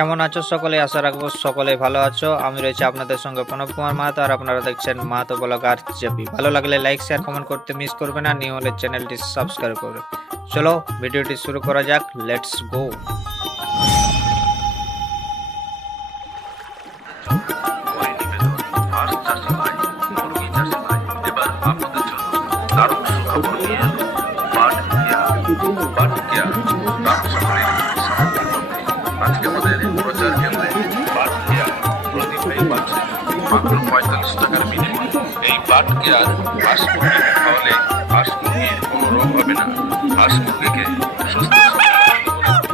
কেমন আছো সকলে? আশা রাখবো সকলে ভালো আছো। আমি রয়েছে আপনাদের সঙ্গে প্রণব কুমার মাহাতো, আর আপনারা দেখছেন মাহাতো ব্লগার জেপি। ভালো লাগলে লাইক শেয়ার কমেন্ট করতে মিস করবে না। নিউ হলে চ্যানেলটি সাবস্ক্রাইব করবে। চলো ভিডিওটি শুরু করা যাক, লেটস গো। আজকে আমাদের প্রচার কেন্দ্রে বাট কেয়ার প্রতি ভাই পাচ্ছে মাত্র 45 টাকার বিনিময়ে। এই বাট কেয়ার হাঁস মুরগি খাওয়ালে হাঁস মুরগির কোনো রোগ হবে না। হাঁস মুরগিকে সুস্থ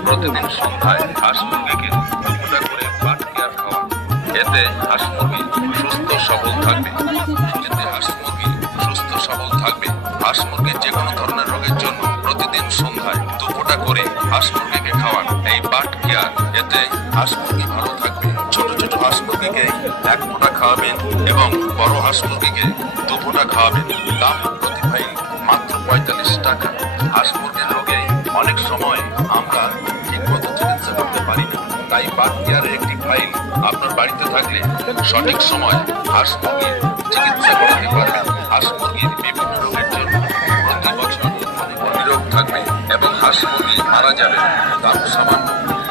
প্রতিদিন সন্ধ্যায় হাঁস মুরগিকে দুপুরটা করে বাট কেয়ার খাওয়া, এতে হাঁস মুরগি সুস্থ সবল থাকবে। এতে হাঁস মুরগি সুস্থ সবল থাকবে। হাঁস মুরগির যে কোনো ধরনের রোগের জন্য প্রতিদিন সন্ধ্যায় দুপুরটা করে হাঁস মুরগিকে খাওয়ান এই বাট কেয়ার, এতে হাঁস মুরগি ভালো থাকবে। ছোট ছোট হাঁস মুরগিকে এক ফোঁটা খাওয়াবেন এবং বড় হাঁস মুরগিকে দু ফোঁটা খাওয়াবেন। দাম প্রতি ভাই মাত্র 45 টাকা। হাঁস মুরগির রোগে অনেক সময় আমরা ঠিকমতো চিকিৎসা করতে পারি না, তাই বাট কেয়ারের একটি ফাইল আপনার বাড়িতে থাকলে সঠিক সময় হাঁস মুরগির চিকিৎসা করাতে পারবেন। হাঁস মুরগির বিভিন্ন রোগের জন্য প্রতি বছর নিরোগ থাকবে এবং হাঁস মুরগি মারা যাবে। দাম সামান্য,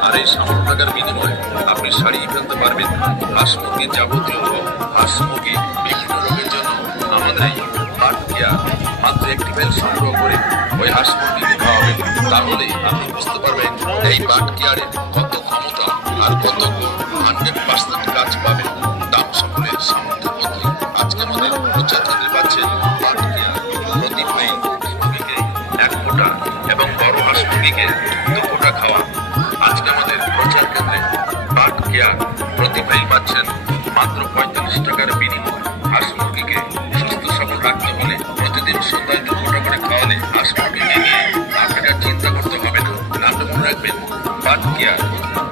আর এই সামান্য টাকার বিনিময়ে আপনি সারিয়ে ফেলতে পারবেন হাঁস মুরগির যাবতীয় রোগ। হাঁস মুরগি বিভিন্ন রোগের জন্য আমাদের এই বাট কেয়ার মাত্র একটি ফাইল সংগ্রহ করে ওই হাঁস মুরগিকে খাওয়াবেন, তাহলে আপনি বুঝতে পারবেন এই বাট কেয়ারের কত ক্ষমতা আর কত 100% কাজ পাবেন। দাম সকলের সামর্থ্যের মধ্যে আজকে আমাদের প্রচার কেন্দ্রে পাচ্ছেন বাট কেয়ার প্রতি ভাই মুরগিকে এক ফোঁটা এবং বড় হাঁস মুরগিকে দু ফোঁটা খাওয়া। আজকে আমাদের প্রচার কেন্দ্রে বাট কেয়ার প্রতি ভাই পাচ্ছেন মাত্র 45 টাকার বিনিময়ে। হাঁস মুরগিকে সুস্থ সবল রাখতে হলে প্রতিদিন সন্ধ্যায় দু ফোঁটা করে খাওয়ালে হাঁস মুরগিকে নিয়ে আপনাকে চিন্তা করতে হবে না। নামটা মনে রাখবেন, বাট কেয়ার।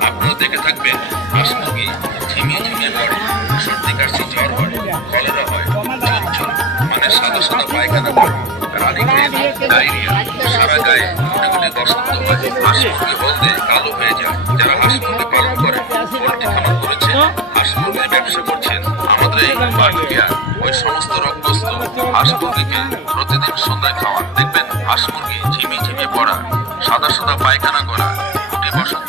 আপনারা দেখে থাকবেন হাঁস মুরগি ঝিমিয়ে ঝিমিয়ে পড়ে, সর্দি কাশি জ্বর হয়, কলেরা হয়, চঞ্চল মানে সাদা সাদা পায়খানা করে, রানীক্ষেত, ডায়রিয়া, সারা গায়ে গুটে গুটে বসন্ত হয়, হাঁস মুরগি হলদে কালো হয়ে যায়। যারা হাঁস মুরগি পালন করে, পোল্ট্রি খামার করেছেন, হাঁস মুরগির ব্যবসা করছেন, আমাদের এই বাট কেয়ার ওই সমস্ত রোগগ্রস্ত হাঁস মুরগিকে প্রতিদিন সন্ধ্যায় খাওয়ান। দেখবেন হাঁস মুরগি ঝিমিয়ে ঝিমিয়ে পড়া, সাদা সাদা পায়খানা করা, গুটি বসন্ত,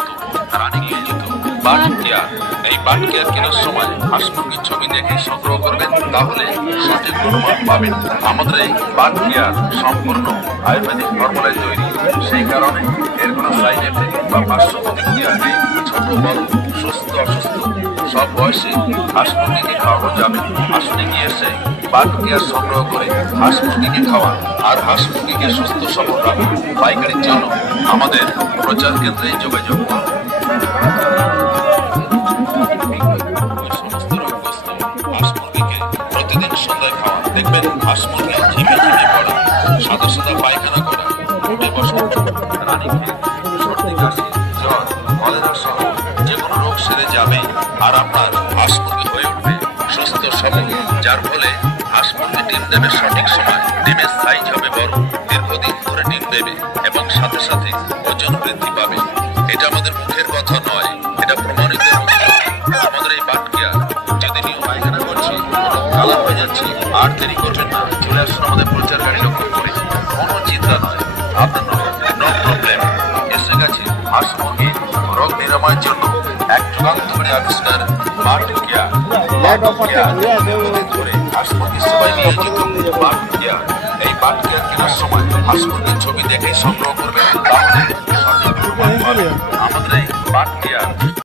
রানীক্ষেত। বাট কেয়ার, এই বাট কেয়ার কেনার সময় হাঁস মুরগির ছবি দেখে সংগ্রহ করবেন, তাহলে সঠিক অনুমান পাবেন। আমাদের এই বাট কেয়ার সম্পূর্ণ আয়ুর্বেদিক ফর্মুলায় তৈরি, সেই কারণে এর কোনো সাইড এফেক্ট বা পার্শ্ব প্রতিক্রিয়া নেই। ছোট বড়, সুস্থ অসুস্থ সব বয়সে হাঁস মুরগিকে খাওয়ানো যাবে। আসলে গিয়ে এসে বাট কেয়ার সংগ্রহ করে হাঁস মুরগিকে খাওয়ান আর হাঁস মুরগিকে সুস্থ সবল রাখুন। পাইকারির জন্য আমাদের প্রচার কেন্দ্রে যোগাযোগ করুন। প্রতিদিন সন্ধ্যায় খাওয়া, দেখবেন হাঁস মুরগি ঝিমিয়ে ঝিমিয়ে পড়া, সাদা সাদা পায়খানা করা, গুটি বসন্ত, রানীক্ষেত, সর্দি কাশি জ্বর, কলেরা সহ যে কোনো রোগ সেরে যাবে আর আপনার হাঁস মুরগি হয়ে উঠবে সুস্থ সবল, যার ফলে হাঁস মুরগি ডিম দেবে সঠিক সময়, ডিমের সাইজ হবে বড়, দীর্ঘদিন ধরে ডিম দেবে এবং সাথে সাথে ওজন বৃদ্ধি পাবে। এটা আমাদের মুখের কথা নয়, এটা প্রমাণিত। আমাদের এই বাট কেয়ার যদি নিয়ম পায়খানা করছি, কালা হয়ে যাচ্ছি, আর দেরি করবেন না, চলে আসুন আমাদের প্রচার গাড়ি লক্ষ্য করে। কোনো চিন্তা নয়, আপনার নো প্রবলেম। এসে গেছে হাঁস মুরগির রোগ নিরাময়ের জন্য এক যুগান্তকারী আবিষ্কার বাট কেয়ার। হাঁস মুরগির সেবায় নিয়োজিত বাট কেয়ার। এই বাট কেয়ার কেনার সময় হাঁস মুরগির ছবি দেখেই সংগ্রহ